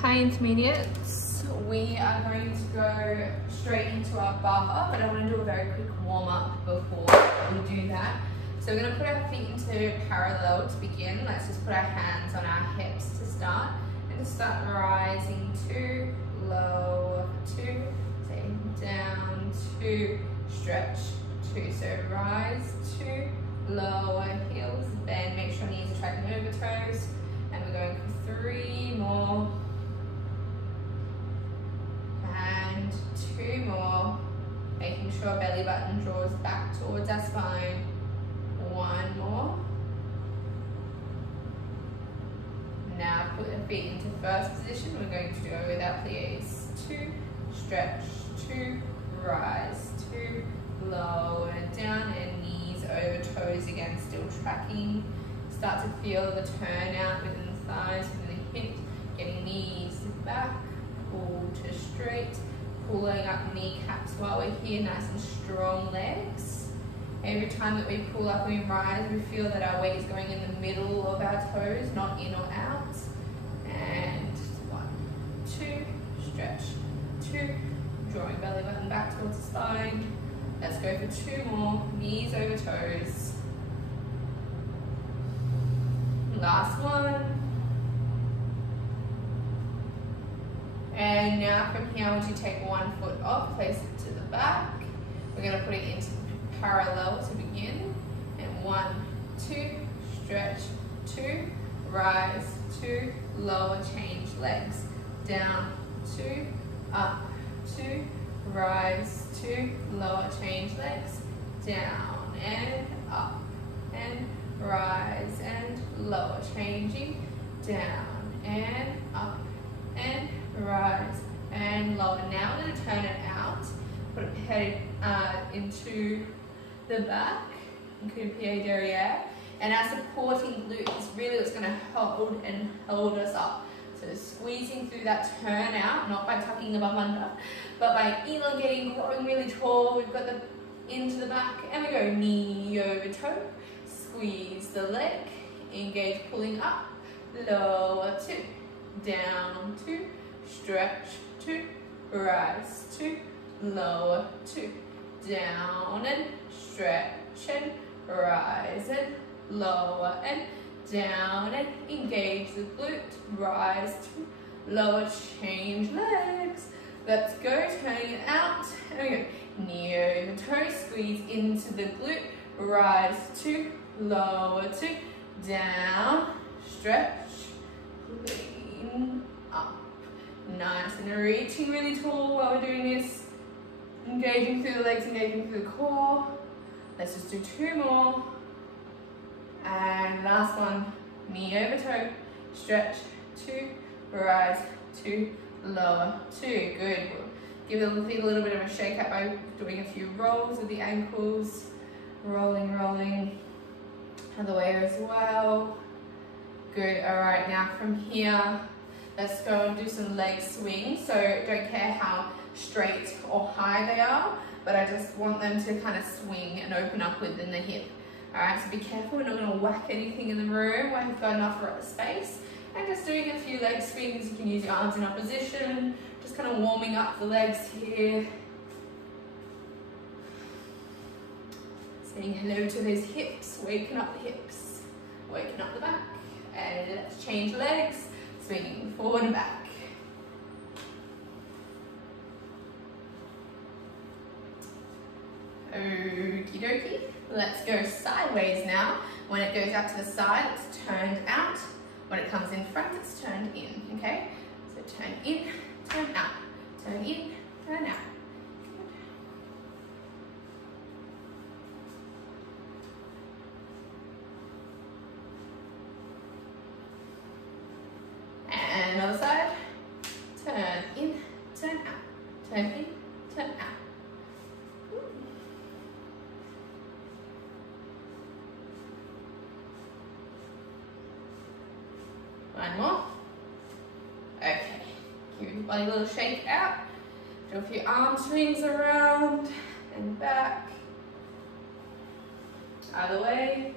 Hi intermediates, we are going to go straight into our bar, but I want to do a very quick warm up before we do that. So we're going to put our feet into parallel to begin. Let's just put our hands on our hips to start, and just start rising, 2, lower, 2, take down, 2, stretch, 2, so rise, 2, lower, heels bend, make sure knees are tracking over toes, and we're going for 3 more, and 2 more, making sure belly button draws back towards our spine, 1 more. Now put the feet into first position. We're going to go with our plies. 2, stretch, 2, rise, 2, lower down, and knees over toes again, still tracking. Start to feel the turn out within the thighs, within the hip, getting knees back, pull to straight, pulling up kneecaps while we're here, nice and strong legs. Every time that we pull up and we rise, we feel that our weight is going in the middle of our toes, not in or out. And 1, 2, stretch, 2, drawing belly button back towards the spine. Let's go for 2 more, knees over toes. Last one. And now from here, once you take 1 foot off, place it to the back. We're going to put it into parallel to begin. And 1, 2, stretch, 2, rise, 2, lower, change legs. Down, 2, up, 2, rise, 2, lower, change legs. Down and up and rise and lower, changing, down and up and rise and lower. Now we're going to turn it out, put it head into the back, including pied derriere, and our supporting glute is really what's going to hold us up. So squeezing through that turn out, not by tucking the bum under, but by elongating, growing really tall. We've got the into the back, and we go knee over toe, squeeze the leg, engage, pulling up, lower 2, down 2, stretch 2, rise 2, lower 2, down and stretch and rise and lower and down and engage the glute, rise 2, lower, change legs. Let's go, turning it out, and we go knee over toe, squeeze into the glute, rise 2, lower 2, down, stretch, lean up. Nice, and reaching really tall while we're doing this. Engaging through the legs, engaging through the core. Let's just do 2 more. And last one, knee over toe, stretch, 2, rise, 2, lower, 2. Good. Give the feet a little bit of a shake up by doing a few rolls with the ankles. Rolling, rolling. Other way as well. Good. All right, now from here, let's go and do some leg swings. So don't care how straight or high they are, but I just want them to kind of swing and open up within the hip. All right, so be careful, we're not going to whack anything in the room where you've got enough space. And just doing a few leg swings. You can use your arms in opposition, just kind of warming up the legs here. Saying hello to those hips, waking up the hips, waking up the back. And let's change legs, swinging forward and back. Okie dokie. Let's go sideways now. When it goes out to the side, it's turned out. When it comes in front, it's turned in, okay? So turn in, turn out, turn in, turn out. And other side, turn in, turn out, turn in, turn out. One more. Okay, give your body a little shake out. Do a few arm swings around and back. Other way.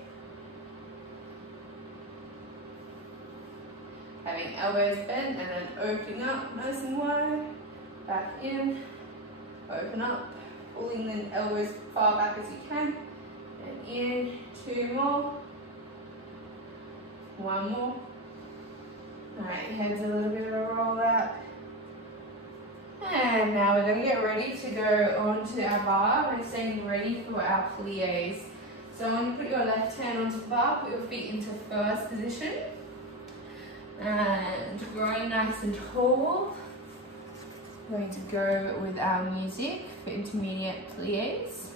Having elbows bent and then opening up nice and wide. Back in, open up, pulling the elbows far back as you can. And in, 2 more. 1 more. Alright, head's a little bit of a roll out. And now we're going to get ready to go onto our bar. We're standing ready for our pliés. So when you put your left hand onto the bar, put your feet into first position. And growing nice and tall. We're going to go with our music for intermediate pliés.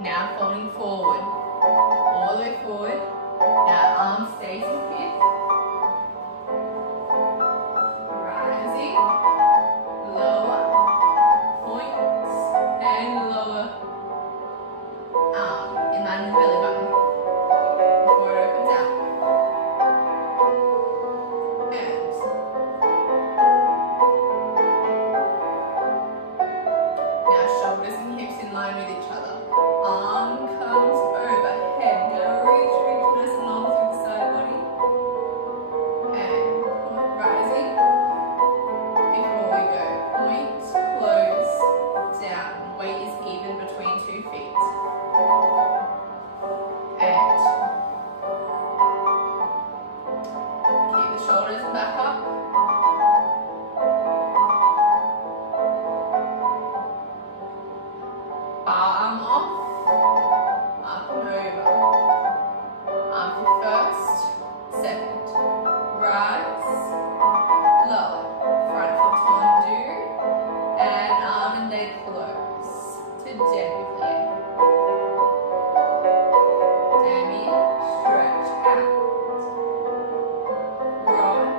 Now folding forward, all the way forward. Now arm stays in fifth. Rising, lower, points, and lower. Arm in line with the belly button. Before it opens out. Hands. Now shoulders and hips in line with each other. Arm comes overhead. Now reach nice and long through the side body. And point rising. Before we go, point, close, down. Weight is even between 2 feet. And keep the shoulders back up. Arm off. Up and over. Arm for first, second. Rise, lower. Front foot tendu, and arm and leg close to demi-plie. Demi, stretch out. Right.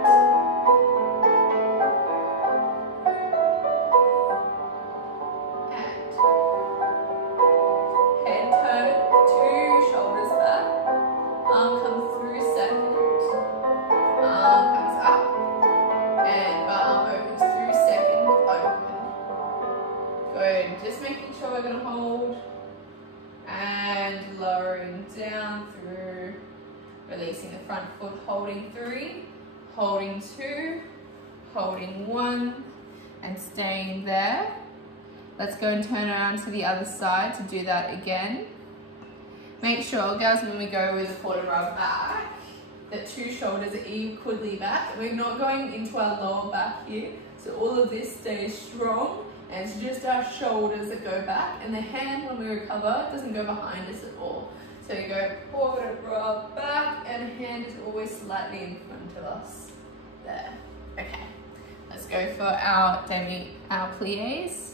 And head turn, 2 shoulders back. Arm comes through second. Arm comes up. And arm opens through second, open. Good. Just making sure we're going to hold. And lowering down through. Releasing the front foot, holding 3. Holding 2. Holding 1. And staying there. Let's go and turn around to the other side to do that again. Make sure, girls, when we go with the quarter rub back, that 2 shoulders are equally back. We're not going into our lower back here. So all of this stays strong, and it's just our shoulders that go back. And the hand, when we recover, doesn't go behind us at all. So you go forward, rub back, and hand is always slightly in front of us. There. Okay. Let's go for our pliés.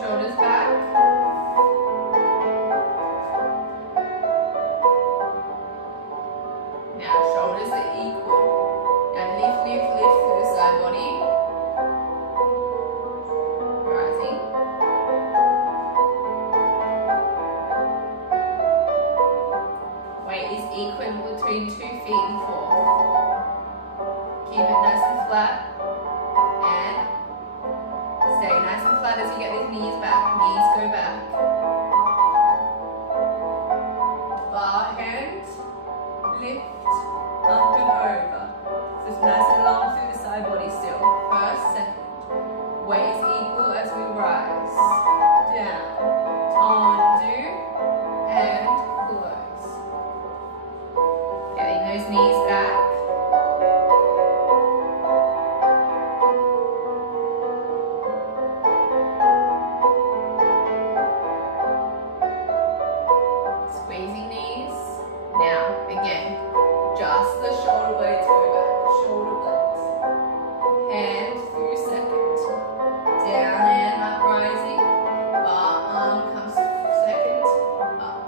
Shoulders back. Now shoulders are equal. Now lift, lift, lift through the side body. Rising. Weight is equal between 2 feet and 4. Keep it nice and flat. And stay nice and flat as you get these knees back. Knees go back. Bar hand, lift, up Just nice and long through the side body still. First, second. Weight is equal as we rise. Down. Tendu. And close. Getting those knees back. Squeezing knees. Now, again, just the shoulder blades go back. Shoulder blades. Hand through second. Down and up, rising. Bar arm comes second. Up.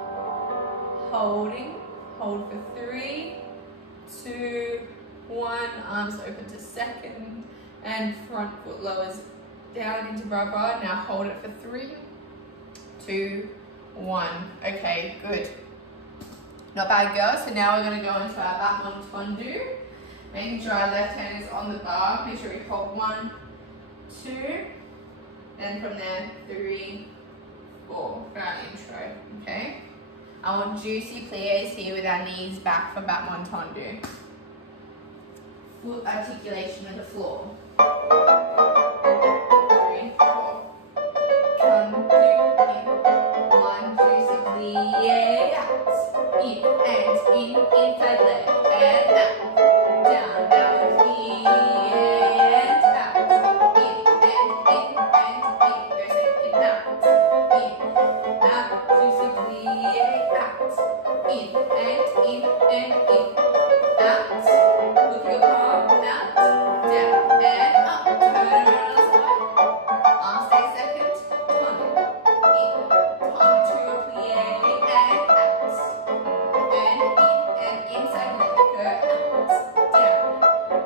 Holding. Hold for 3, 2, 1. Arms open to second. And front foot lowers down into bra bra. Now hold it for 3, 2, 1. Okay, good. Not bad, girls. So now we're going to go into our back one tendu. Making sure our left hand is on the bar. Make sure we hold 1, 2. Then from there, 3, 4 for our intro. Okay. I want juicy pliés here with our knees back from back one tendu. Foot articulation with the floor. 3, 4. Tendu in. 1 juicy plie out. In and in, inside leg and out. Down, down, plie and out. In and in and in. Go second out. In, out, juicy plie out. In and in and in. Out. Look at your palm. Out. Down and up. Turn around on the side. Arm stay second. Tendu. In. Tendu to a plie and out. And in and inside leg. Go out. Down.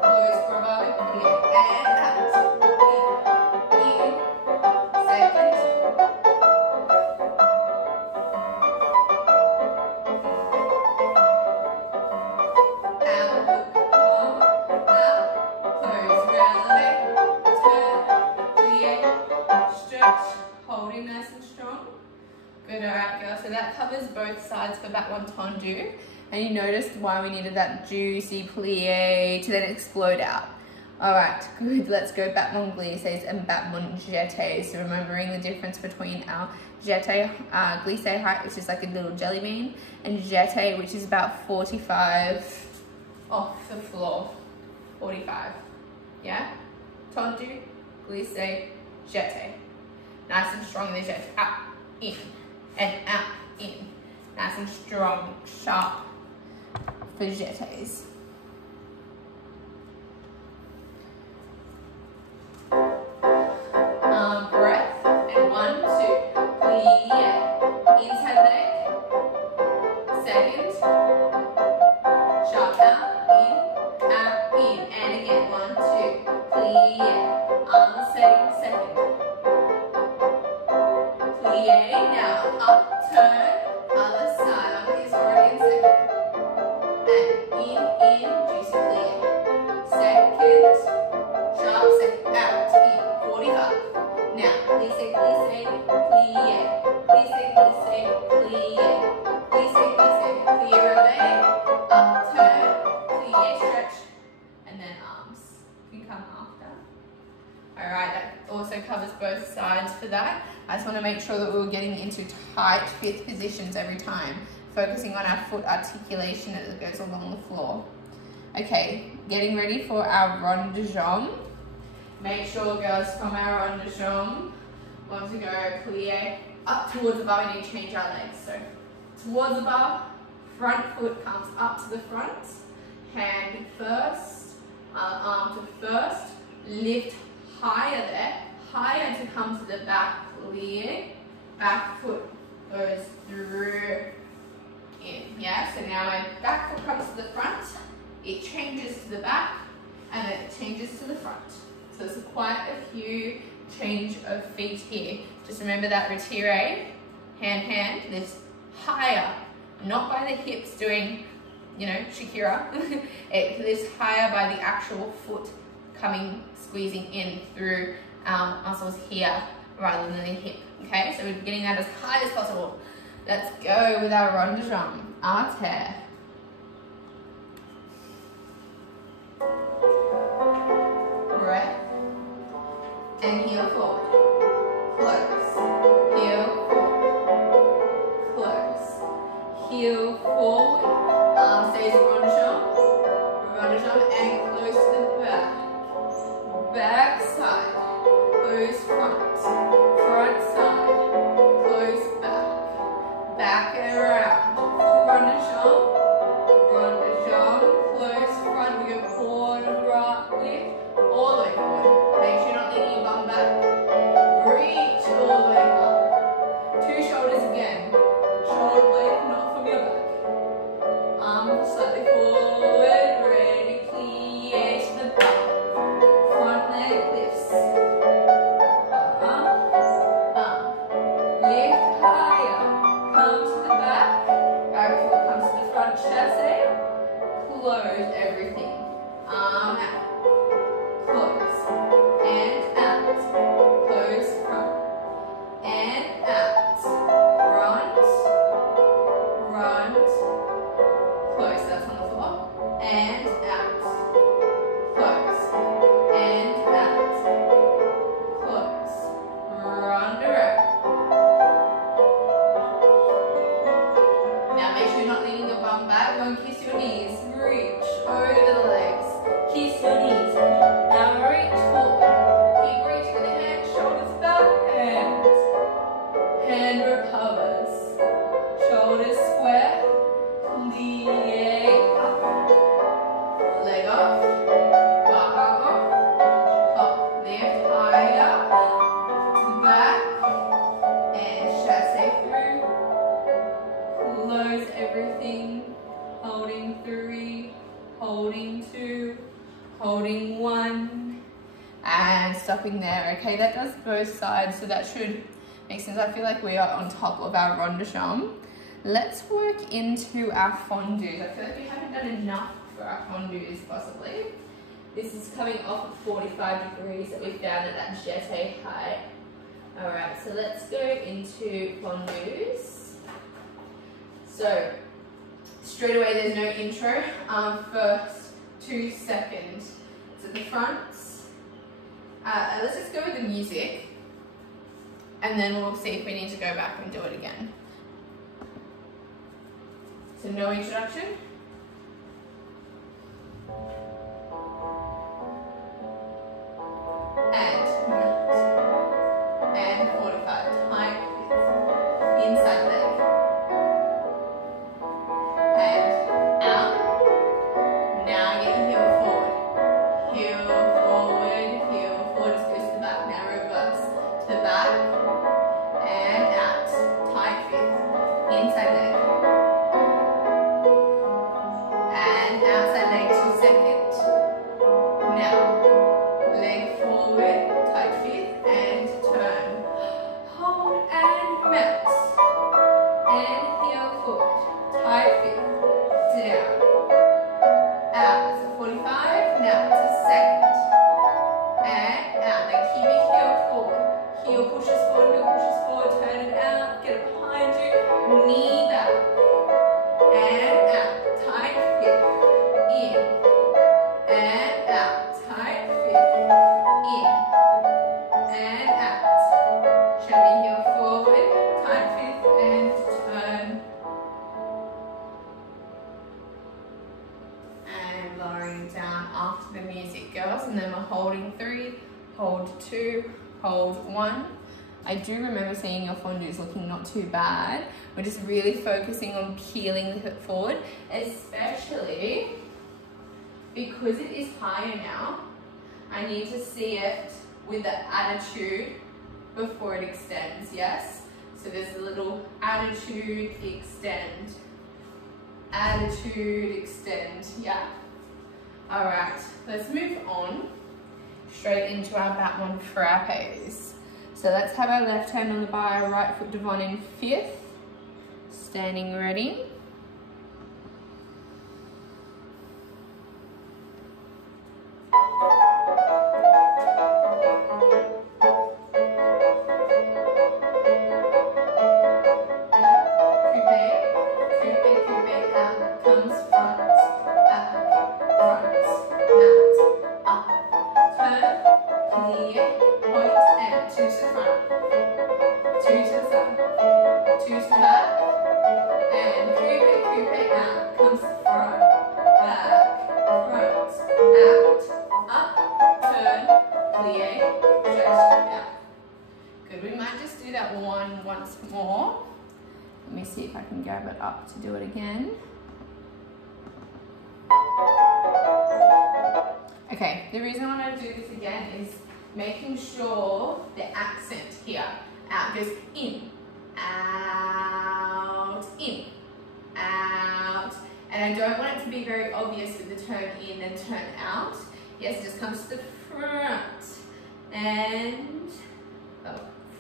Close bravo. Plie and out. In. Second. Out, hook, palm, out, close, releve, turn, plie, stretch, holding nice and strong. Good, alright girls, so that covers both sides for back one tendu. And you noticed why we needed that juicy plie to then explode out. Alright, good, let's go back one glisses and back one jeté. So remembering the difference between our jeté, glissé height, which is like a little jelly bean, and jeté, which is about 45 off the floor. 45. Yeah? Tendu, glissé, jeté. Nice and strong, the jeté. Out, in, and out, in. Nice and strong, sharp for jetés. Breath, and 1, 2. Plie. Inside leg. Second. Sharp out, in, and again, 1, 2. Plie. Arm setting, second. Plie, now up, turn, other side. Arm is already in second. And in, juicy plie. Second. Sharp, second, out, in, 45. Now, glissé, glissé, plie. Glissé, glissé, plie. Glissé, glissé, plie, releve. Up, turn, plie, stretch, and then arms. You can come after. Alright, that also covers both sides for that. I just want to make sure that we're getting into tight fifth positions every time, focusing on our foot articulation as it goes along the floor. Okay, getting ready for our rond de jambe. Make sure, girls, from our rond de jambe, we want to go plie up towards the bar. We need to change our legs. So towards the bar, front foot comes up to the front, hand first, arm to first, lift higher there, higher to come to the back, plie, back foot goes through in, yeah? So now my back foot comes to the front, it changes to the back, and then it changes to the front. So there's quite a few change of feet here. Just remember that retire, hand, lifts higher, not by the hips doing, you know, Shakira. It lifts higher by the actual foot coming, squeezing in through our muscles here rather than the hip, okay? So we're getting that as high as possible. Let's go with our rond de jambe, our terre. forward. Make sure you're not leaning your bum back. Reach all the way up. Two shoulders again. Shoulder blade not from your back. Arms slightly forward, ready, plie to the back. Front leg lifts. Lift higher. Come to the back. Back foot comes to the front chasse. Close everything. Arm out. Close. And out. Close front. And out. Front. Front. Close. That's on the floor. And out. Close. And out. Close. Round around. Now make sure you're not leaning your bum back. Go and kiss your knees. Reach over the legs. Kiss your knees. Now reach forward. Keep reaching with the hand. Shoulders back. Hand recovers. Shoulders square. Plie up. Leg off. Arm off. Hop. Lift higher. To the back. And chasse through. Close everything. Holding 3. Holding 2. Holding 1. And stopping there. Okay, that does both sides, so that should make sense. I feel like we are on top of our rond de jambe. Let's work into our fondus. I feel like we haven't done enough for our fondus, possibly. This is coming off of 45 degrees that we found at that jeté height. Alright, so let's go into fondus. So, straight away there's no intro. First 2 seconds. So the fronts. Let's just go with the music. And then we'll see if we need to go back and do it again. So no introduction. And 45. Tight width. Inside leg. And out. Now get your heel forward. Heel forward, heel forward. Just goes to the back. Now reverse. To the back. And out. Tight fifth. Inside leg. And outside leg 2 seconds. Now. Leg forward. Tight fifth. And turn. Hold and melt. And heel forward. Tight fifth. Down. Out. That's a 45. Now it's a second. And out. Now keep your heel forward. Heel pushes forward, turn it out, get it behind you, knee back. And out. Tight fit. In. And out. Tight fit. In. And out. Shoving heel forward, tight fit, and turn. And lowering down after the music goes, and then we're holding 3, hold 2, hold 1. I do remember seeing your fondus looking not too bad. We're just really focusing on peeling the hip forward, especially because it is higher now. I need to see it with the attitude before it extends, yes? So there's a little attitude, extend. Attitude, extend, yeah. All right, let's move on straight into our Battement frappes. So let's have our left hand on the bar, our right foot devant in 5th. Standing ready. Once more. Let me see if I can grab it up to do it again. Okay, the reason I want to do this again is making sure the accent here, out, goes in, out, and I don't want it to be very obvious with the turn in and turn out. Yes, it just comes to the front and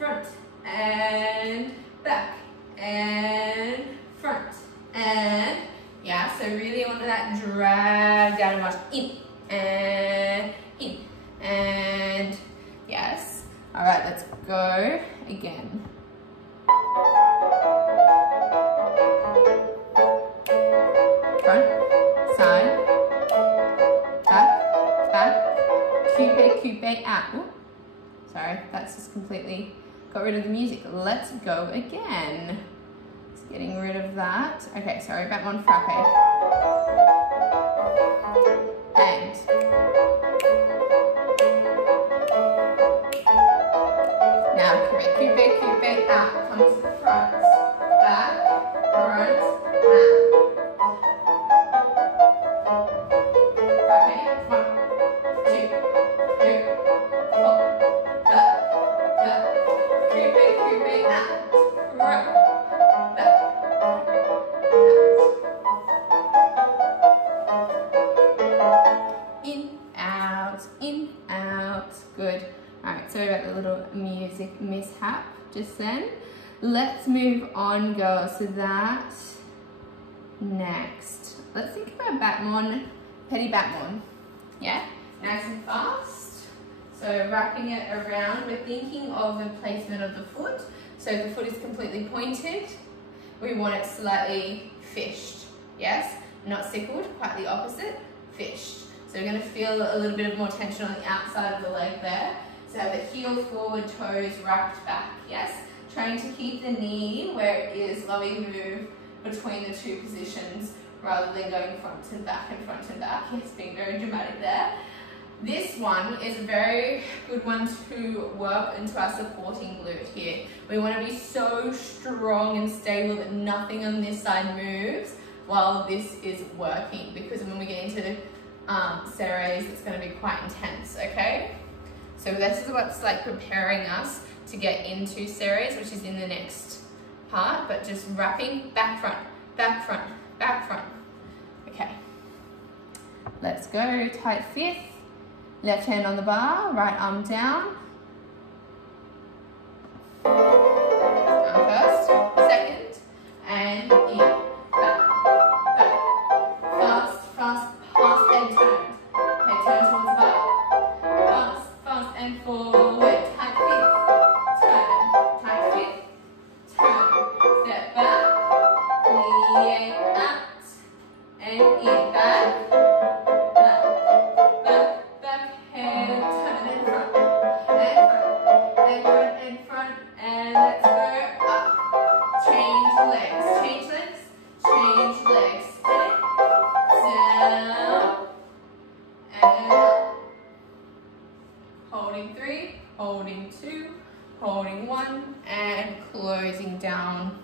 front and back and front and yeah. So really want that drag down and march in and yes. All right, let's go again. Front, side, back, coupe, out. Ooh, sorry, that's just completely got rid of the music. Let's go again. Just getting rid of that. Okay, sorry, back one, frappe. And now coupe, out. Come to the front, back, front, out. In, out, good. All right, sorry about the little music mishap just then. Let's move on, girls, to that next. Let's think about Batmon, petit Batmon. Yeah, nice and fast. So wrapping it around, we're thinking of the placement of the foot. So the foot is completely pointed. We want it slightly fished, yes? Not sickled, quite the opposite, fished. So we're going to feel a little bit more tension on the outside of the leg there. So have the heel forward, toes wrapped back, yes? Trying to keep the knee where it is, loving move between the two positions rather than going front and back and front and back. Yes, being very dramatic there. This one is a very good one to work into our supporting glute here. We want to be so strong and stable that nothing on this side moves while this is working, because when we get into serres, it's going to be quite intense, okay? So this is what's like preparing us to get into serres, which is in the next part, but just wrapping back, front, back, front, back, front. Okay, let's go, tight fifth, left hand on the bar, right arm down. Arm first, second, and in, back, back, fast, fast, fast, head turn towards the bar, fast, fast, and forward, tight fifth, turn, step back, lean out, and in, back, back, head turn, and front, and front, and let's go up, change legs, down, and up, holding 3, holding 2, holding 1, and closing down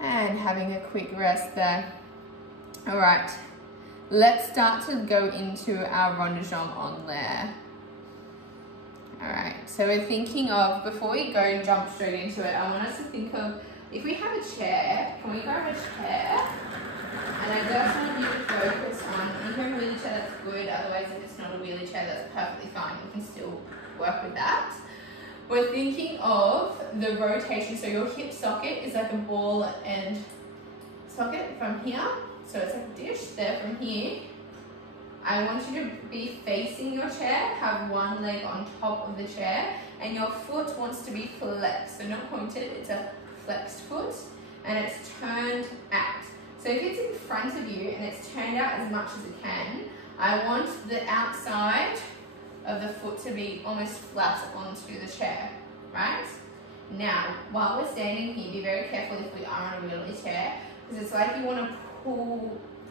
and having a quick rest there. All right, let's start to go into our rond de jambe en l'air. All right, so we're thinking of, before we go and jump straight into it, I want us to think of, if we have a chair, can we grab a chair? And I just want you to focus on, if you're in a wheelchair, that's good. Otherwise, if it's not a wheelchair, that's perfectly fine. You can still work with that. We're thinking of the rotation. So your hip socket is like a ball and socket from here. So it's like a dish there from here. I want you to be facing your chair, have one leg on top of the chair, and your foot wants to be flexed. So not pointed, it's a flexed foot, and it's turned out. So if it's in front of you and it's turned out as much as it can, I want the outside of the foot to be almost flat onto the chair, right? Now, while we're standing here, be very careful if we are on a wheelchair, because it's like you want to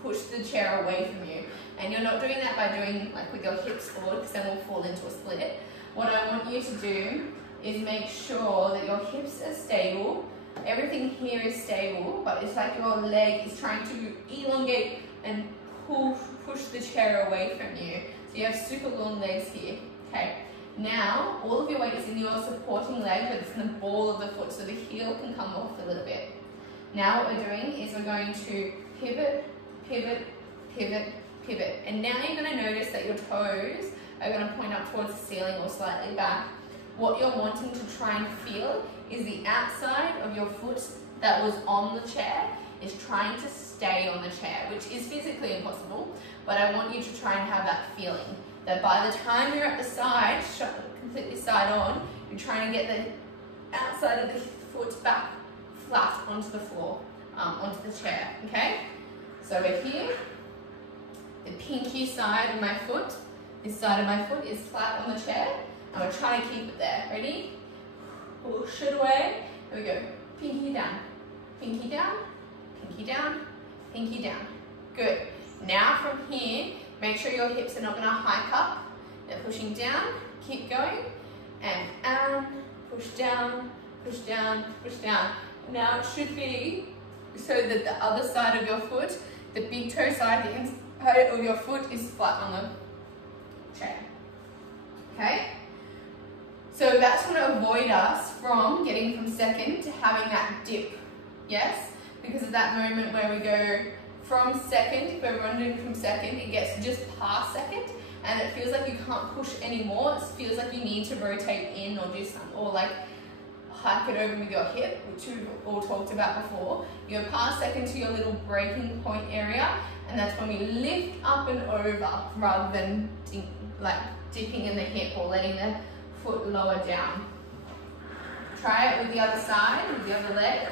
push the chair away from you. And you're not doing that by doing like with your hips forward, because then we'll fall into a split. What I want you to do is make sure that your hips are stable. Everything here is stable, but it's like your leg is trying to elongate and push push the chair away from you. So you have super long legs here, okay? Now, all of your weight is in your supporting leg, but it's in the ball of the foot, so the heel can come off a little bit. Now what we're doing is we're going to pivot, pivot, pivot, pivot. And now you're going to notice that your toes are going to point up towards the ceiling or slightly back. What you're wanting to try and feel is the outside of your foot that was on the chair is trying to stay on the chair, which is physically impossible, but I want you to try and have that feeling that by the time you're at the side, completely side on, you're trying to get the outside of the foot back flat onto the floor, onto the chair, okay? So we're here, the pinky side of my foot, this side of my foot is flat on the chair, and we're trying to keep it there. Ready? Push it away. Here we go. Pinky down, pinky down, pinky down, pinky down. Good. Now from here, make sure your hips are not going to hike up. They're pushing down. Keep going. And push down, push down, push down. Now it should be so that the other side of your foot, the big toe side, the inside of your foot is flat on the chair. Okay? So that's going to avoid us from getting from second to having that dip. Yes? Because of that moment where we go from second, if we're running from second, it gets just past second and it feels like you can't push anymore. It feels like you need to rotate in or do something, or like hike it over with your hip, which we've all talked about before. You go past second to your little breaking point area, and that's when we lift up and over rather than dipping in the hip or letting the foot lower down. Try it with the other side, with the other leg.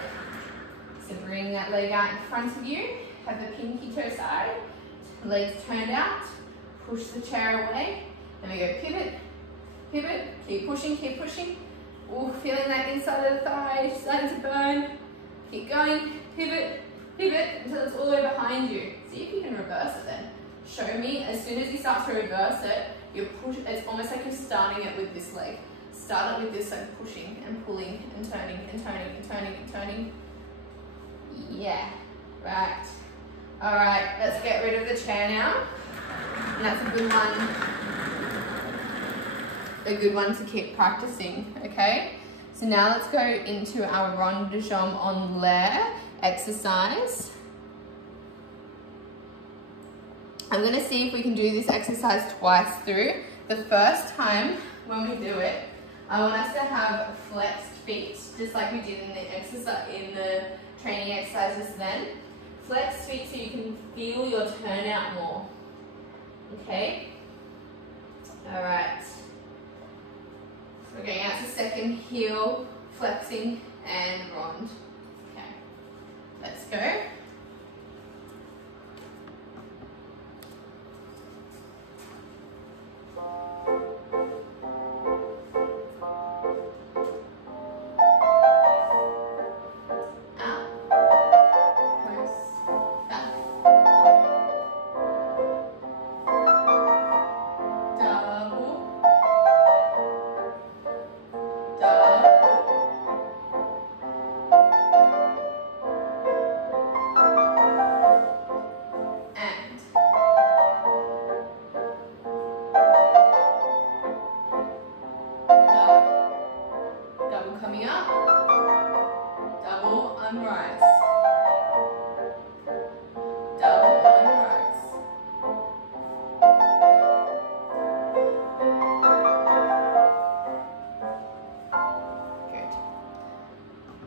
So bring that leg out in front of you, have the pinky toe side, legs turned out, push the chair away, then we go pivot, pivot, keep pushing, keep pushing. Ooh, feeling that inside of the thigh starting to burn. Keep going, pivot, pivot until it's all the way behind you. See if you can reverse it then. Show me, as soon as you start to reverse it, it's almost like you're starting it with this leg. Start it with this, like pushing and pulling and turning and turning and turning and turning. Yeah, right. All right, let's get rid of the chair now. And that's a good one to keep practicing, okay? So now let's go into our rond de jambe en l'air exercise. I'm going to see if we can do this exercise twice through. The first time when we do it, I want us to have flexed feet, just like we did in the exercise, in the training exercises then. Flexed feet so you can feel your turnout more. Okay? Alright. So we're going out to second, heel, flexing, and rond. Okay. Let's go.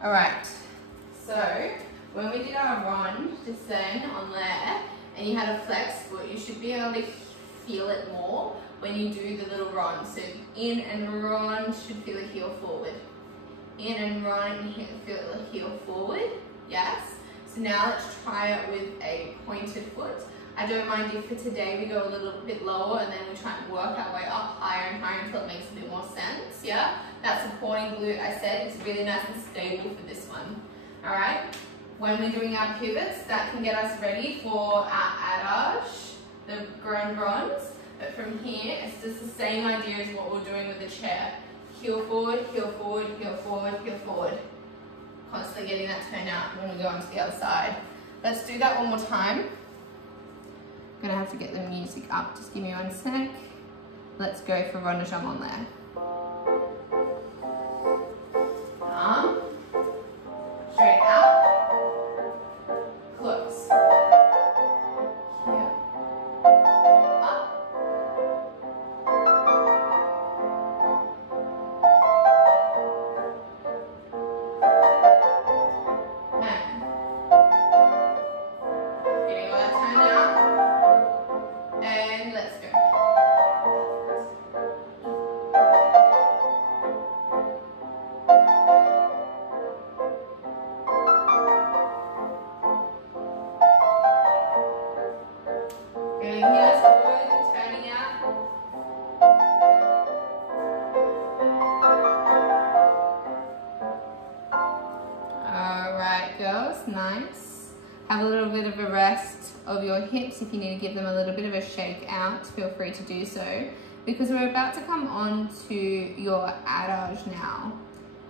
Alright, so when we did our rond descend en l'air and you had a flex foot, you should be able to feel it more when you do the little rond. So in and rond, should feel the heel forward. In and rond, and feel the heel forward. Yes? So now let's try it with a pointed foot. I don't mind if for today we go a little bit lower and then we try and work our way up higher and higher until it makes a bit more sense, yeah? That supporting glute, I said, is really nice and stable for this one, all right? When we're doing our pivots, that can get us ready for our adage, the grand ronds, but from here, it's just the same idea as what we're doing with the chair. Heel forward, heel forward, heel forward, heel forward. Constantly getting that turn out when we go onto the other side. Let's do that one more time. Gonna have to get the music up. Just give me 1 sec. Let's go for rond de jambe on there. Arm, straight out, close. Here, up. And getting all that time down. And let's go. Getting heels forward and turning out. Alright girls, nice. Have a little bit of a rest of your hips. If you need to give them a little bit of a shake out, feel free to do so, because we're about to come on to your adage now.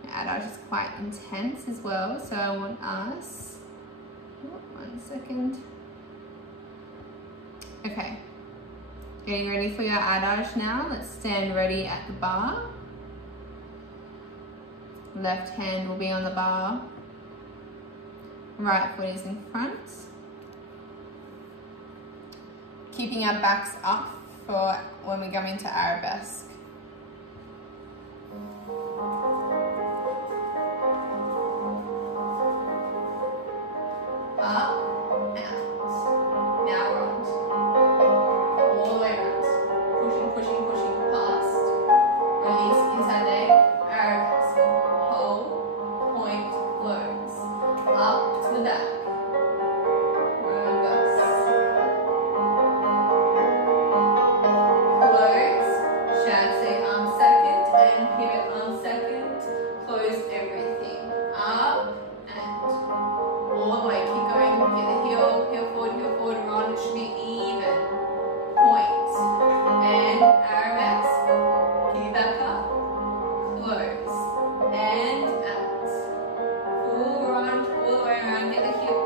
Your adage is quite intense as well, so I want us, 1 second. Okay, getting ready for your adage now. Let's stand ready at the bar. Left hand will be on the bar. Right foot is in front. Keeping our backs up for when we come into arabesque. Up, out. Now round. All the way around. Pushing, pushing, pushing past. Release inside leg. Arabesque. Hold. Point. Close. Up to the back. Reverse. Close. Chancey arm second and pivot arm second. Close everything. Up and all the way. Keep going. Get the heel forward, run. It should be even. Point. And arabesque. Keep back up. Close. And out. Full run all the way around. Get the hip.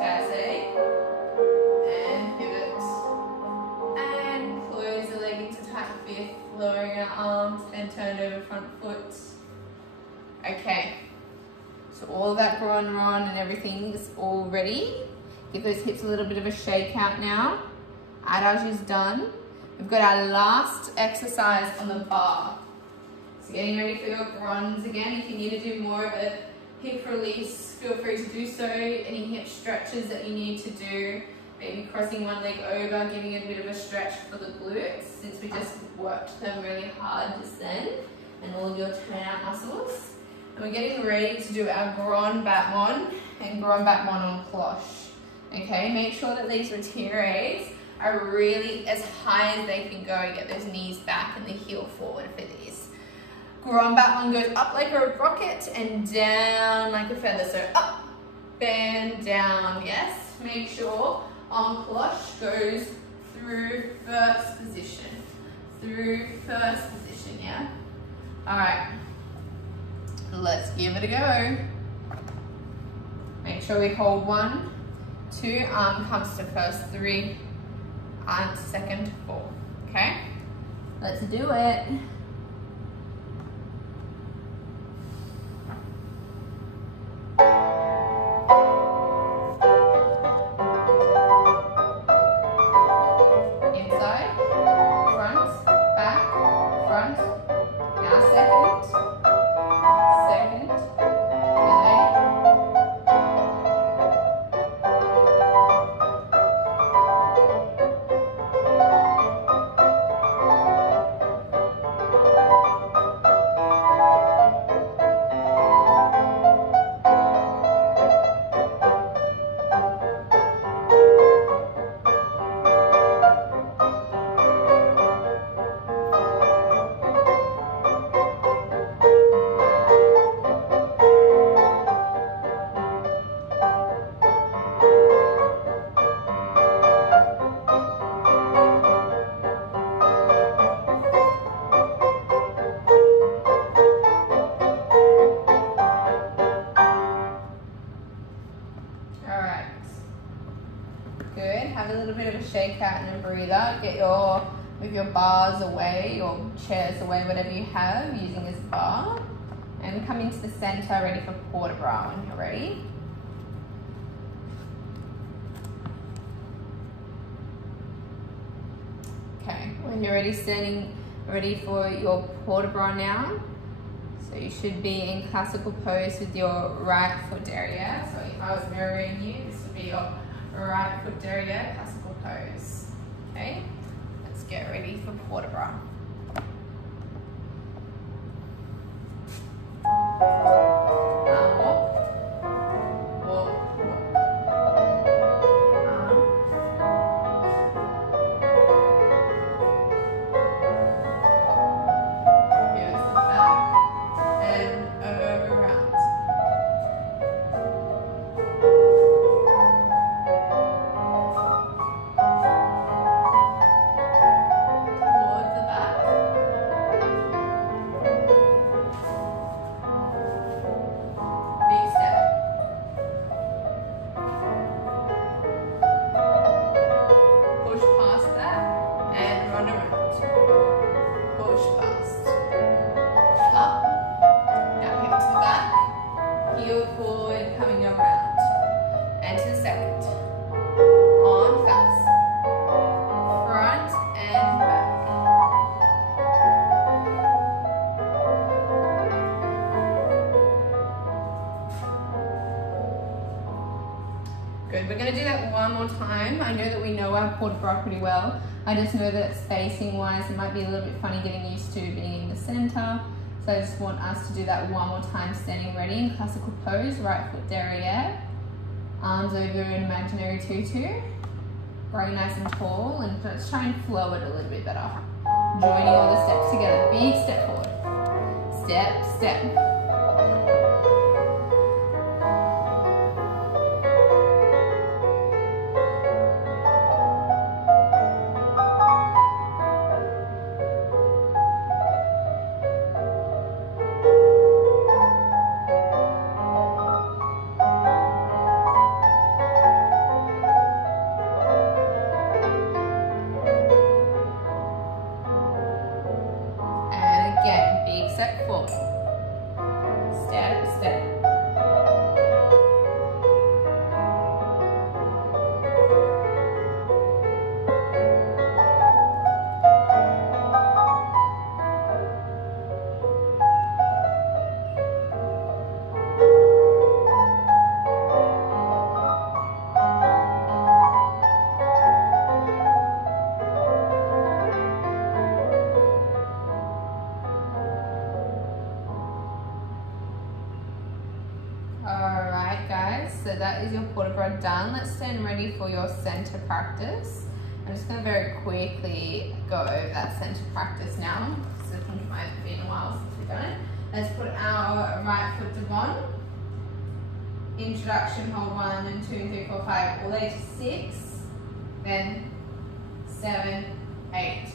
Chassé. And pivot. And close the leg into tight fifth. Lowering our arms and turned over front foot. Okay. So all that groin and everything is all ready. Give those hips a little bit of a shake out now. Adage is done. We've got our last exercise on the bar. So getting ready for your groins again. If you need to do more of a hip release, feel free to do so. Any hip stretches that you need to do, maybe crossing one leg over, giving a bit of a stretch for the glutes, since we just worked them really hard just then, and all of your turnout muscles. And we're getting ready to do our grand battement and grand battement on cloche. Okay, make sure that these retires are really as high as they can go. Get those knees back and the heel forward for these. Grand battement goes up like a rocket and down like a feather. So up and down, yes. Make sure on cloche goes through first position. Through first position, yeah? All right. Let's give it a go. Make sure we hold 1, 2, arm comes to first, 3, arm to second, 4. Okay? Let's do it. Inside, front, back, front. Now second, second, belly. Good. Have a little bit of a shake out and a breather. Move your bars away, your chairs away, whatever you have, using as a bar. And come into the center, ready for port de bras when you're ready. Okay, when you're ready, standing ready for your port de bras now. So you should be in classical pose with your right foot derriere. So if I was mirroring you, this would be your right foot derriere, classical pose. Okay, let's get ready for port de bras. Good, we're going to do that one more time. I know that we know our port de bras pretty well. I just know that spacing wise it might be a little bit funny getting used to being in the center. So I just want us to do that one more time, standing ready in classical pose, right foot derriere, arms over an imaginary tutu, growing nice and tall, and let's try and flow it a little bit better. Joining all the steps together, big step forward, step, step. Step forward, step, step. Alright guys, so that is your port de bras done. Let's stand ready for your center practice. I'm just going to very quickly go over that center practice now. So I think it might have been a while since we've done it. Let's put our right foot devant. Introduction, hold 1 and 2 and 3, 4, 5, all the way to 6. Then 7, 8.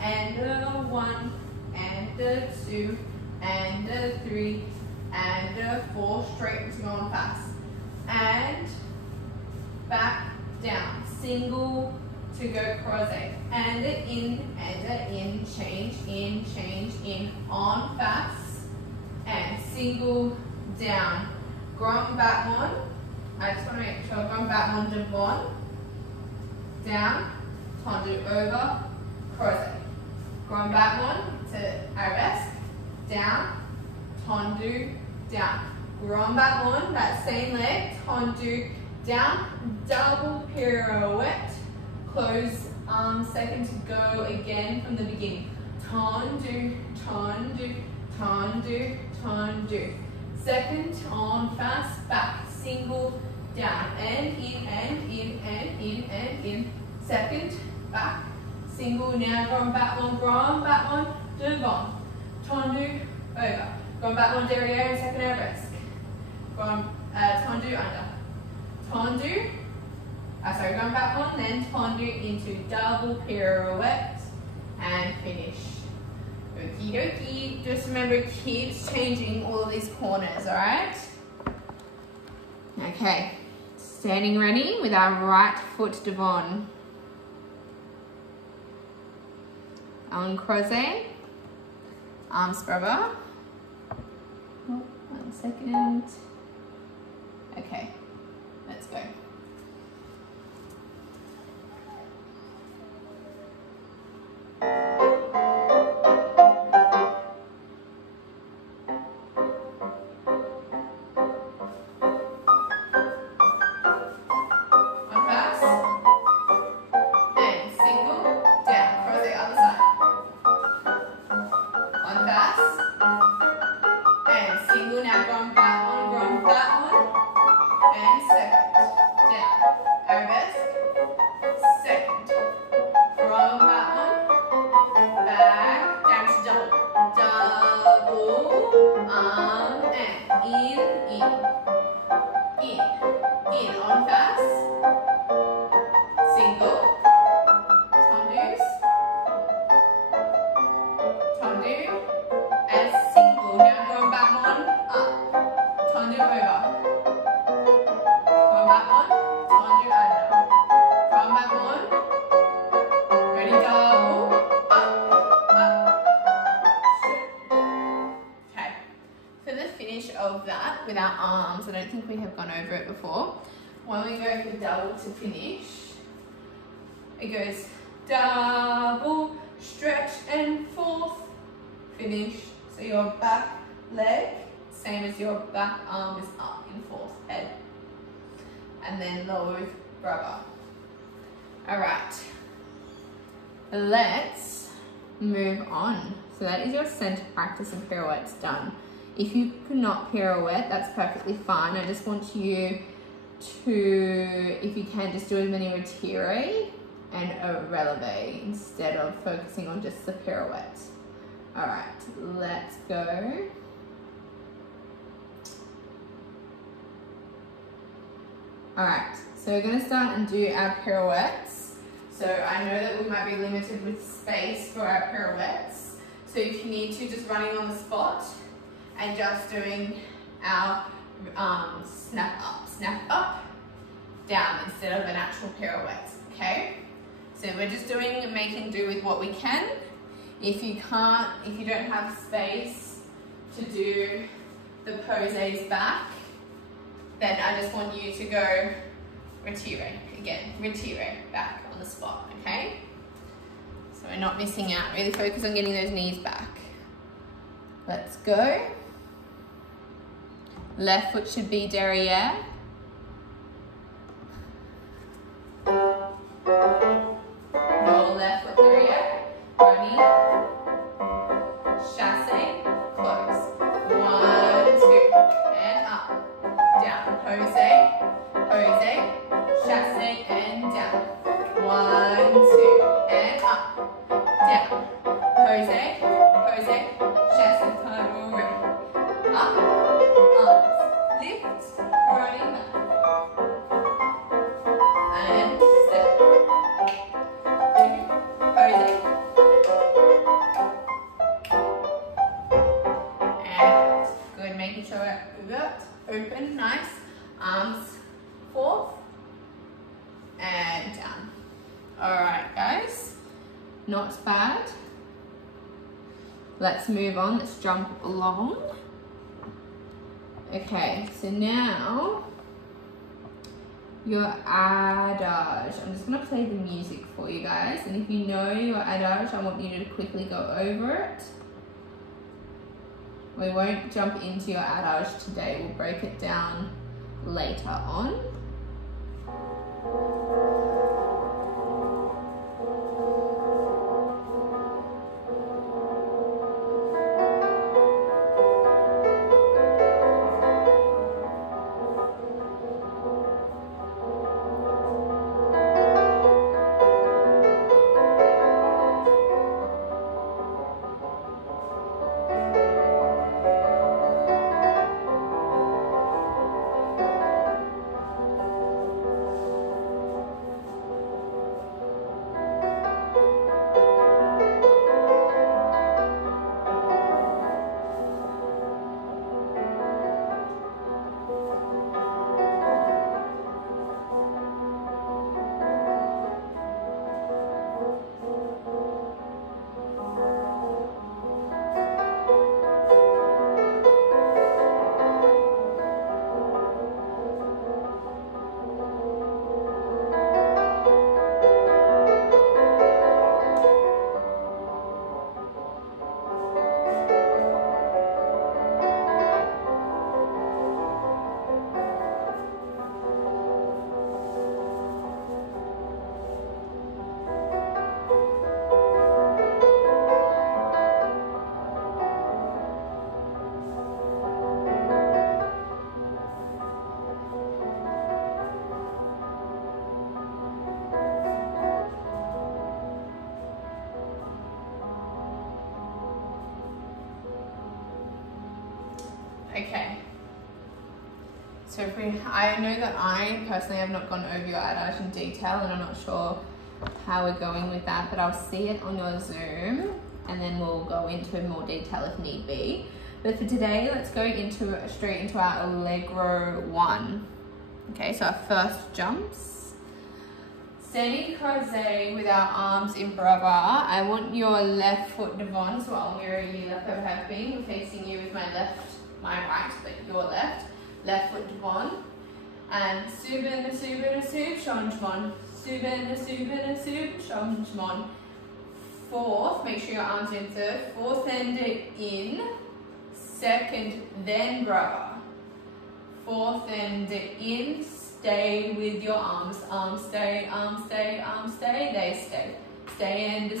And a 1, and a 2, and a 3, and a 4, straight to go on fast, and back down, single to go crochet, and a in, change in, on fast, and single down, grand battement. I just want to make sure grand battement devant, down, tendu over, crochet, grand battement to arabesque, down, tendu, down, grand battement, that same leg, tendu, down, double pirouette, close arm, second to go again from the beginning, tendu, tendu, tendu, tendu, second on fast, back, single, down, and in, and in, and in, and in, second, back, single, now grand battement, devant, tendu, over. Grand battement derrière and second arabesque. Tendu under. Tendu. Grand battement, then tendu into double pirouette and finish. Okie dokie. Just remember, keeps changing all of these corners, alright? Okay. Standing ready with our right foot devant. En crozet, arm scrubber. Oh, 1 second. Okay, let's go. With our arms, I don't think we have gone over it before. When we go for double to finish, it goes double, stretch and fourth, finish. So your back leg, same as your back arm, is up in fourth head. And then lower with rubber. All right, let's move on. So that is your center practice and pirouettes done. If you could not pirouette, that's perfectly fine. I just want you to, if you can, just do as many retire and a releve instead of focusing on just the pirouette. All right, let's go. All right, so we're gonna start and do our pirouettes. So I know that we might be limited with space for our pirouettes. So if you need to, just running on the spot and just doing our snap up, down instead of an actual pirouette, okay? So we're just doing, making do with what we can. If you can't, if you don't have space to do the poses back, then I just want you to go retire, again, retire, back on the spot, okay? So we're not missing out, really focus on getting those knees back. Let's go. Left foot should be derriere. Roll left foot derriere. Roni. Chasse. Close. 1, 2. And up. Down. Jose. Jose. Chasse and down. 1, 2. And up. Down. Jose. Jose. Chasse. Time ready. Up. Lift, running back, and step, 2, posing, and good, making sure we're open, nice, arms forth, and down. Alright guys, not bad. Let's move on, let's jump along. Okay, so now your adage. I'm just gonna play the music for you guys, and if you know your adage, I want you to quickly go over it. We won't jump into your adage today, we'll break it down later on. So I know that I personally have not gone over your adage in detail, and I'm not sure how we're going with that, but I'll see it on your Zoom, and then we'll go into more detail if need be. But for today, let's go straight into our Allegro 1. Okay, so our first jumps. Standing crozet with our arms in brava. I want your left foot devant, so I'll mirror you like I have been, facing you with my right, but your left foot devant. And subin, changement. Subin, changement. Fourth, make sure your arms are in third. Fourth and in. Second, then brava. Fourth and in. Stay with your arms. Arms stay, they stay. Stay and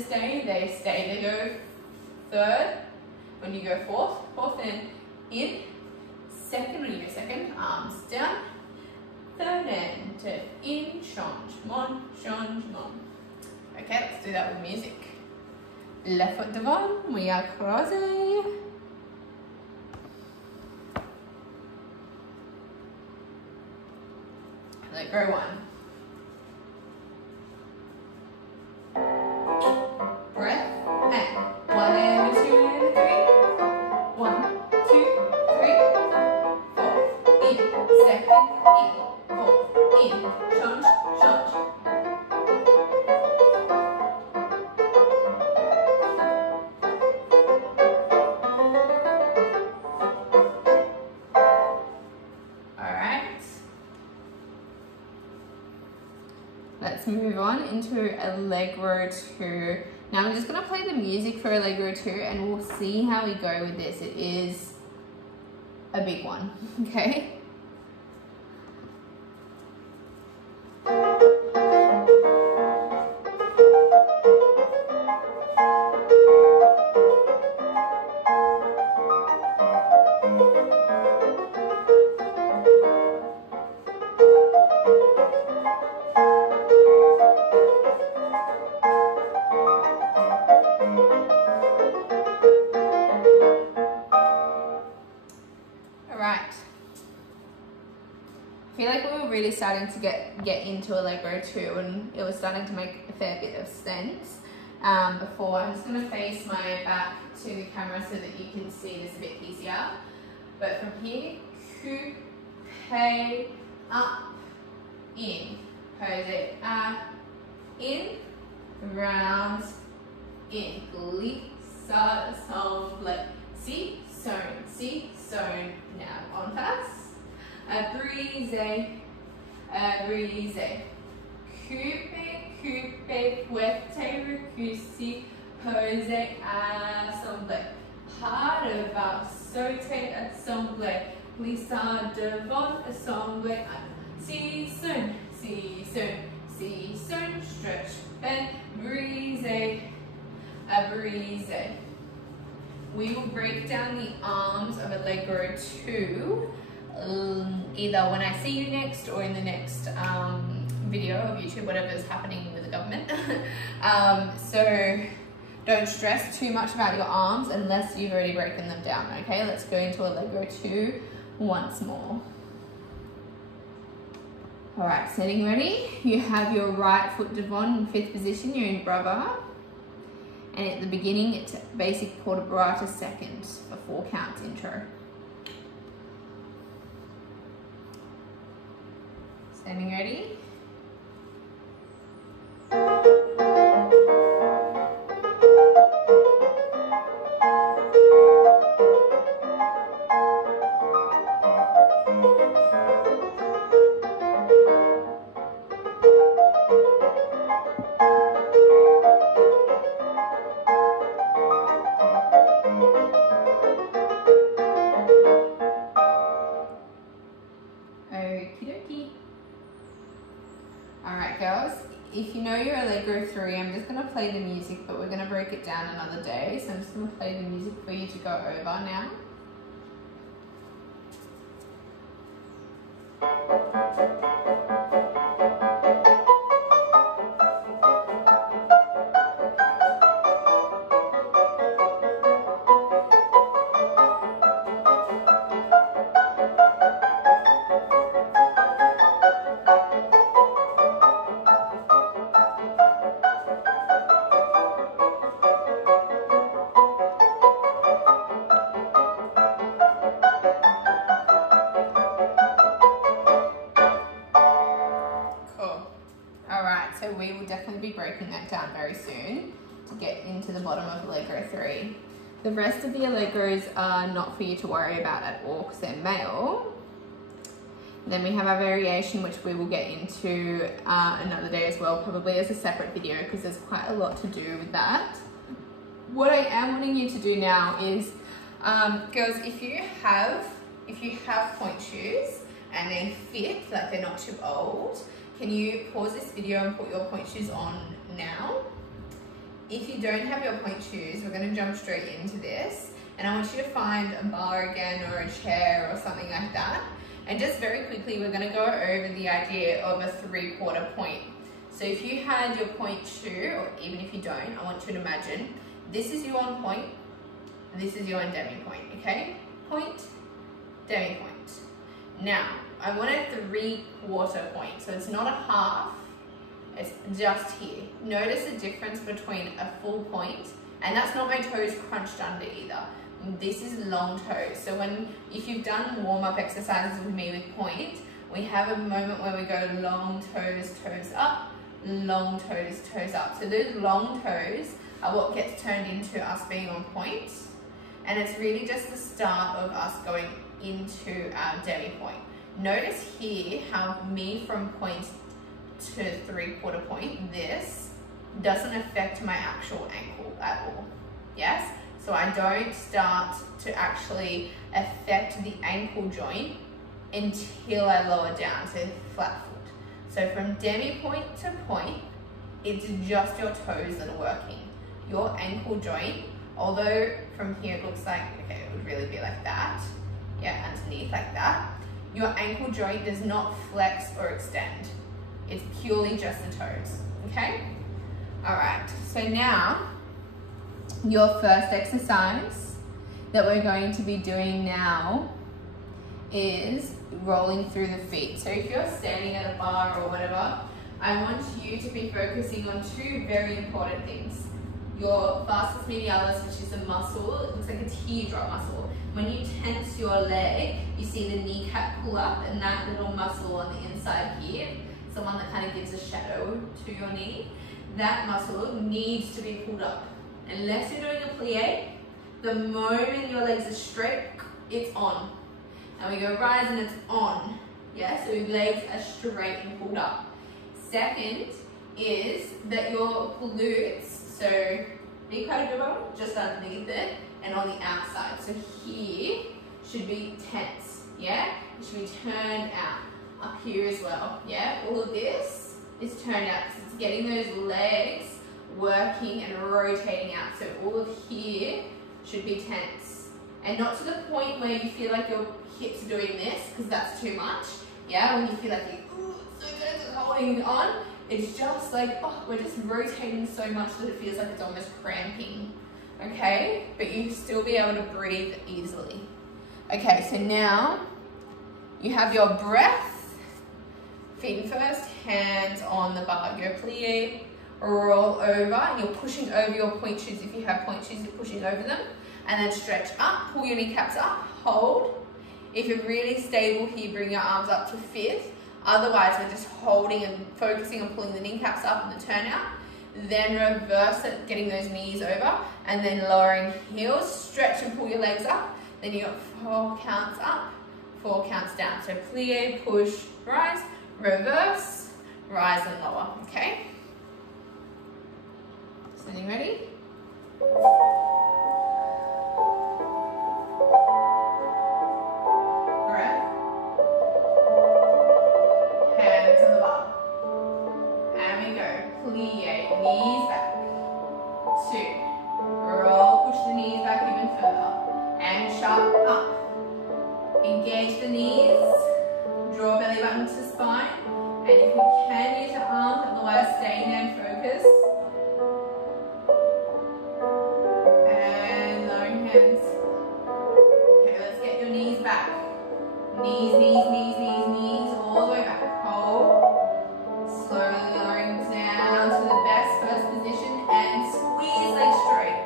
stay, they stay. They go third. When you go fourth and in. Second, when you go second, arms down. Third and in, changement. Okay, let's do that with music. Left foot devant, we are croisé. Allegro 1. Breath and 1 and 2 and 3. 1, 2, 3, 4. In, second, in, fourth, in, change. Let's move on into Allegro 2. Now I'm just going to play the music for Allegro 2 and we'll see how we go with this. It is a big one, okay? I feel like we were really starting to get into Allegro 2 and it was starting to make a fair bit of sense before. I'm just going to face my back to the camera so that you can see this a bit easier. But from here, coupe, up, in, pose up, in, round, in, glissa, semble, si, son, now on pass. A brise, coupe, fouette, recusi, pose, assemble, pas devant, sauter, assemble, glissade devant, assemble, si, son, stretch, bend, brise, a brise. We will break down the arms of Allegro 2. Either when I see you next or in the next video of YouTube, whatever is happening with the government. So don't stress too much about your arms unless you've already broken them down, okay? Let's go into Allegro 2 once more. All right, setting ready. You have your right foot devant in 5th position, you're in brava. And at the beginning, it's basic porta brata seconds for 4 counts intro. Standing ready? Alright girls, if you know your Allegro 3, I'm just going to play the music, but we're going to break it down another day. So I'm just going to play the music for you to go over now. right, so we will definitely be breaking that down very soon to get into the bottom of Allegro 3. The rest of the Allegros are not for you to worry about at all because they're male. Then we have our variation, which we will get into another day as well, probably as a separate video because there's quite a lot to do with that. What I am wanting you to do now is, girls, if you have point shoes and they fit, like they're not too old, can you pause this video and put your point shoes on now? If you don't have your point shoes, we're going to jump straight into this, and I want you to find a bar again or a chair or something like that. And just very quickly, we're going to go over the idea of a 3/4 point. So if you had your point shoe, or even if you don't, I want you to imagine this is you on point, this is you on demi point, okay? Point, demi point. Now, I want a 3/4 point, so it's not a half, it's just here. Notice the difference between a full point, and that's not my toes crunched under either. This is long toes. So if you've done warm-up exercises with me with point, we have a moment where we go long toes, toes up, long toes, toes up. So those long toes are what gets turned into us being on point. And it's really just the start of us going into our demi point. Notice here how me from point to 3/4 point, this doesn't affect my actual ankle at all. Yes? So I don't start to actually affect the ankle joint until I lower down, so flat foot. So from demi point to point, it's just your toes that are working. Your ankle joint, although from here it looks like, okay, it would really be like that. Yeah, underneath like that. Your ankle joint does not flex or extend. It's purely just the toes, okay? All right, so now, your first exercise that we're going to be doing now is rolling through the feet. So if you're standing at a bar or whatever, I want you to be focusing on two very important things. Your vastus medialis, which is a muscle, it looks like a teardrop muscle. When you tense your leg, you see the kneecap pull up, and that little muscle on the inside here, it's the one that kind of gives a shadow to your knee. That muscle needs to be pulled up. Unless you're doing a plie, the moment your legs are straight, it's on. And we go rise and it's on. Yeah, so your legs are straight and pulled up. Second is that your glutes, so the quadriceps just underneath it and on the outside. So here should be tense, yeah? It should be turned out. Up here as well, yeah? All of this is turned out because it's getting those legs working and rotating out. So all of here should be tense. And not to the point where you feel like your hips are doing this, because that's too much. Yeah, when you feel like you're so tense and holding on, it's just like, oh, we're just rotating so much that it feels like it's almost cramping. Okay, but you still be able to breathe easily. Okay, so now you have your breath. Feet first, hands on the bar. Go plie, roll over, and you're pushing over your point shoes. If you have point shoes, you're pushing over them. And then stretch up, pull your kneecaps up, hold. If you're really stable here, bring your arms up to fifth. Otherwise, we're just holding and focusing on pulling the kneecaps up and the turnout. Then reverse it, getting those knees over, and then lowering heels. Stretch and pull your legs up. Then you got 4 counts up, 4 counts down. So plie, push, rise, reverse, rise and lower, okay? Standing ready? Breath. Hands on the bar. And we go. Plie, knees back. 2. Roll, push the knees back even further. And sharp up. Engage the knees. Draw belly button to spine. And if you can, use your arms, otherwise staying there and focus. And lowering hands. Okay, let's get your knees back. Knees, knees, knees, knees, knees, all the way back. Hold. Slowly lowering down to the best first position and squeeze legs straight.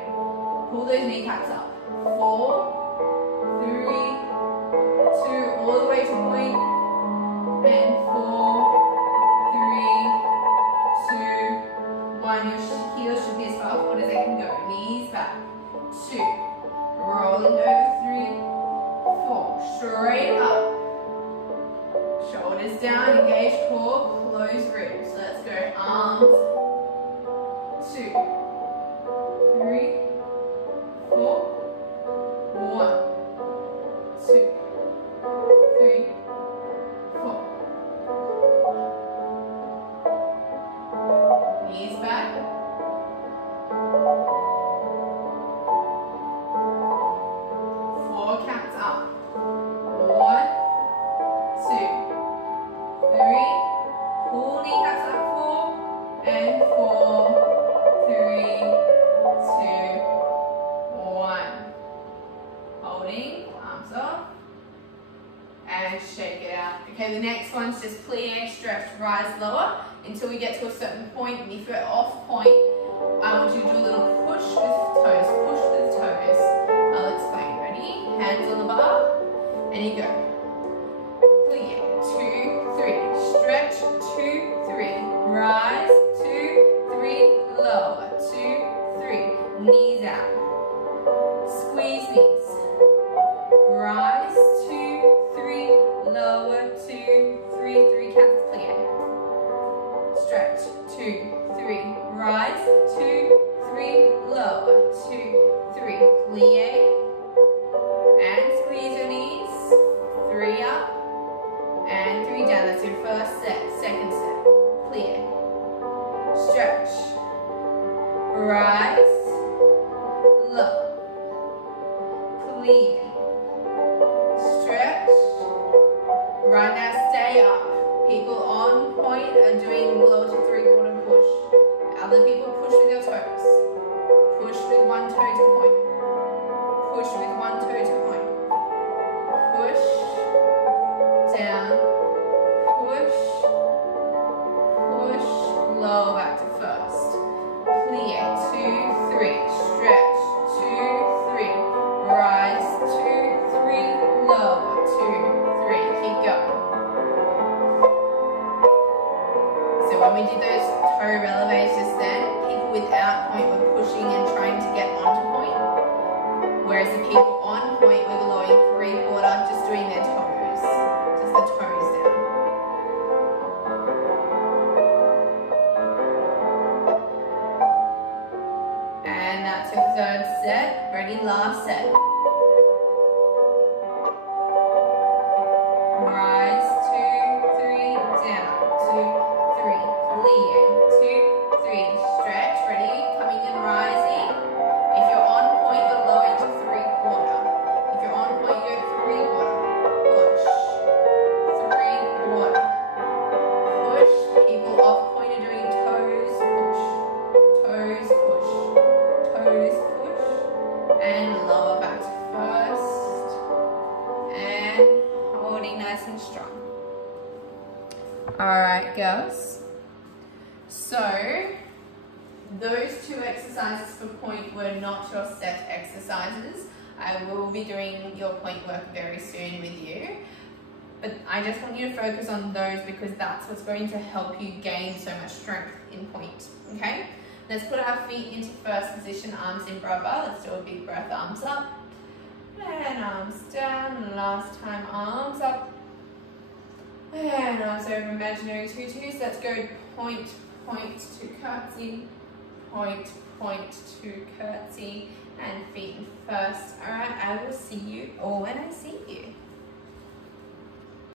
Pull those kneecaps up. 4, 3, 2, all the way to point. And 4, 3, 1, your heels should be as far forward as they can go. Knees back. 2, rolling over 3, 4, straight up. Shoulders down, engage core, close ribs. Let's go. Arms. 2, 3, 4, 1, 2, 3, 4. Knees back. 4 counts up. 1, 2, 3. Pull kneecaps up. 4 and 4, 3, 2, 1. Holding, arms off, and shake it out. Okay, the next one's just plie, stretch, rise, lower until we get to a certain point. And if you're off point, I want you to do a little push with toes. Push with toes. I'll explain. Ready? Hands on the bar, and you go. Plie, 2, 3. Stretch, 2, 3. Rise, 2, 3. Lower, 2, 3. Knees out. Squeeze knees. Rise, 2, 3. Lower, 2, 3. 3 counts. Plie. Stretch, 2, 3. Rise, 2, 3. Lower, 2, 3. Plie. And squeeze your knees. 3 up. And 3 down. That's your first set. Second set. Plie. Stretch. Rise. Low. Plie. Stretch. Right now, stay up. People on point are doing low to 3/4 push. Other people push with your toes. Push with one toe to point. Push with one toe to point. Push. Down. Push. Push. Low back to first. Plie. 2, 3. Stretch. 2, 3. Rise. 2, 3. Lower. 2, 3. Keep going. So when we did those toe releves just then, people without point were pushing and trying to get onto point. Whereas the people on point were going 3/4, just doing their toes. Just the toes down. And that's your third set. Ready? Last set. Rise, 2, 3, down, 2, 3, plie, 2, 3, stretch, ready, coming and rising. If you're on point, you're lowering to 3/4. If you're on point, you go 3/4. Push, 3/4. Push, people off point are doing toes, push, toes, push, toes, push, and lower back to first, and holding nice and strong. Alright girls, so those 2 exercises for point were not your set exercises. I will be doing your point work very soon with you, but I just want you to focus on those because that's what's going to help you gain so much strength in point, okay? Let's put our feet into first position, arms in brava. Let's do a big breath, arms up, and arms down. Last time, arms up, and arms over imaginary tutus. Let's go point, point to curtsy, point, point to curtsy, and feet in first. All right, I will see you all when I see you.